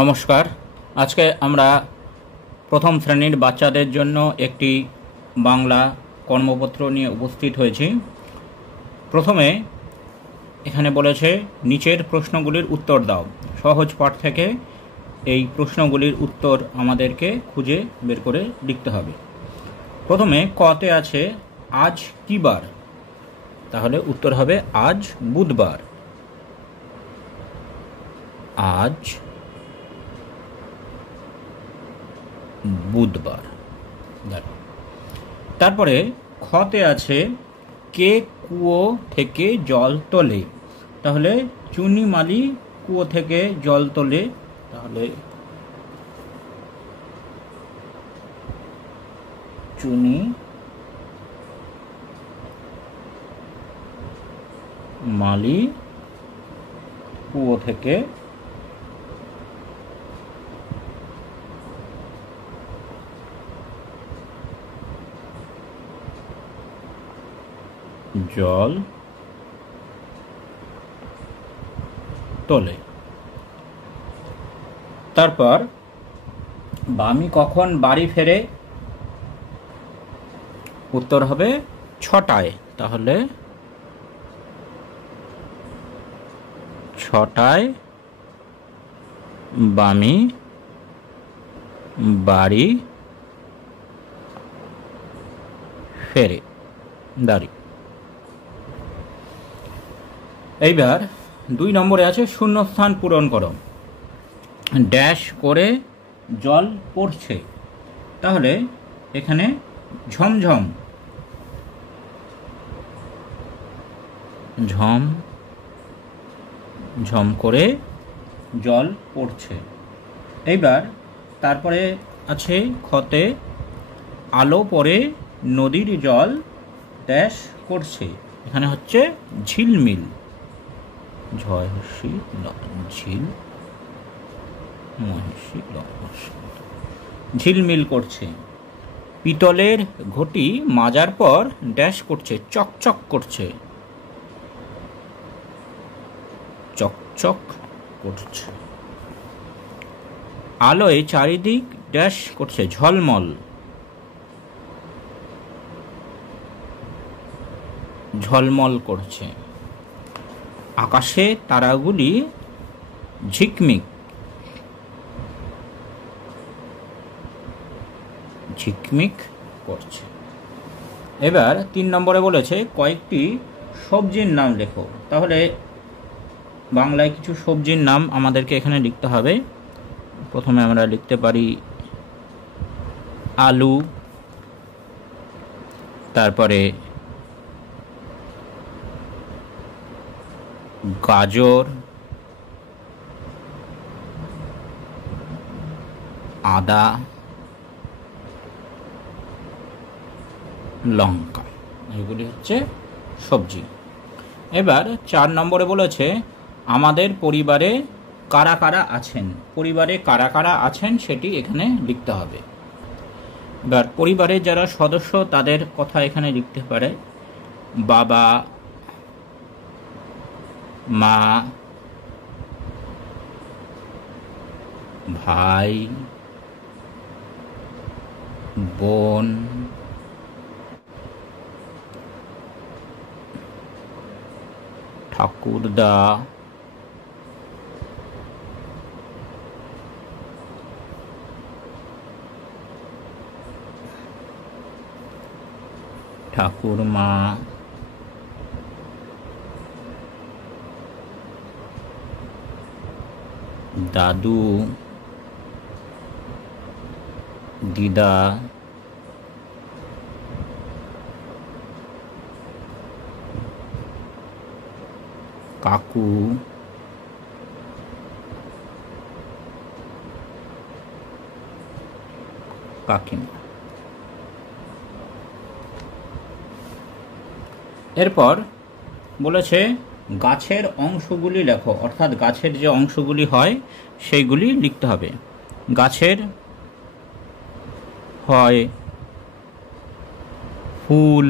নমস্কার। আজকে আমরা প্রথম শ্রেণীর বাচ্চাদের জন্য একটি বাংলা কর্মপত্র নিয়ে উপস্থিত হয়েছি। প্রথমে এখানে বলেছে নিচের প্রশ্নগুলির উত্তর দাও। সহজ পাঠ থেকে এই প্রশ্নগুলির উত্তর আমাদেরকে খুঁজে বের করে লিখতে হবে। প্রথমে কতে আছে আজ কি বার, তাহলে উত্তর হবে আজ বুধবার। আজ বুধবার। তারপরে খতে আছে কে কুয়ো থেকে জল তোলে, তাহলে চুনি মালি কুয়ো থেকে জল তোলে, তাহলে চুনি মালি কুয়ো থেকে জল তোলে। তারপর বামি কখন বাড়ি ফেরে, উত্তর হবে 6টায়, তাহলে 6টায় বামি বাড়ি ফেরে। দাঁড়ি। এইবার 2 নম্বরে আছে শূন্যস্থান পূরণ করো। ড্যাশ করে জল পড়ছে, তাহলে এখানে ঝমঝম, ঝম ঝম করে জল পড়ছে। এইবার তারপরে আছে খতে আলো পরে নদীর জল ড্যাশ করছে, এখানে হচ্ছে ঝিলমিল, ঝয় হস্যি ঝিল মহেশি ঝিলমিল করছে। পিতলের ঘটি মাজার পর ড্যাশ করছে, চকচক করছে, চকচক করছে। আলোয় চারিদিক ড্যাশ করছে, ঝলমল, ঝলমল করছে। আকাশে তারাগুলি ঝিকমিক, ঝিকমিক করছে। এবার 3 নম্বরে বলেছে কয়েকটি সবজির নাম লেখো, তাহলে বাংলায় কিছু সবজির নাম আমাদেরকে এখানে লিখতে হবে। প্রথমে আমরা লিখতে পারি আলু, তারপরে গাজর, আদা, লঙ্কা, এগুলি হচ্ছে সবজি। এবার 4 নম্বরে বলেছে আমাদের পরিবারে কারা কারা আছেন, পরিবারে কারা কারা আছেন সেটি এখানে লিখতে হবে। এবার পরিবারের যারা সদস্য তাদের কথা এখানে লিখতে পারে বাবা, মা, ভাই, বোন, ঠাকুরদা, ঠাকুরমা, দাদু, দিদা, কাকু, কাকিমা। এরপর বলেছে গাছের অংশগুলি লেখো, অর্থাৎ গাছের যে অংশগুলি হয় সেইগুলি লিখতে হবে। গাছের হয় ফুল,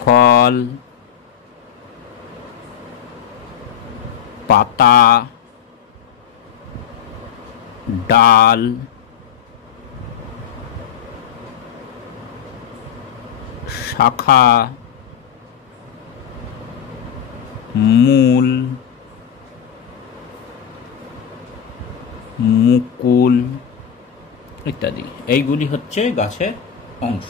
ফল, পাতা, ডাল, শাখা, মূল, মুকুল ইত্যাদি। এইগুলি হচ্ছে গাছের অংশ।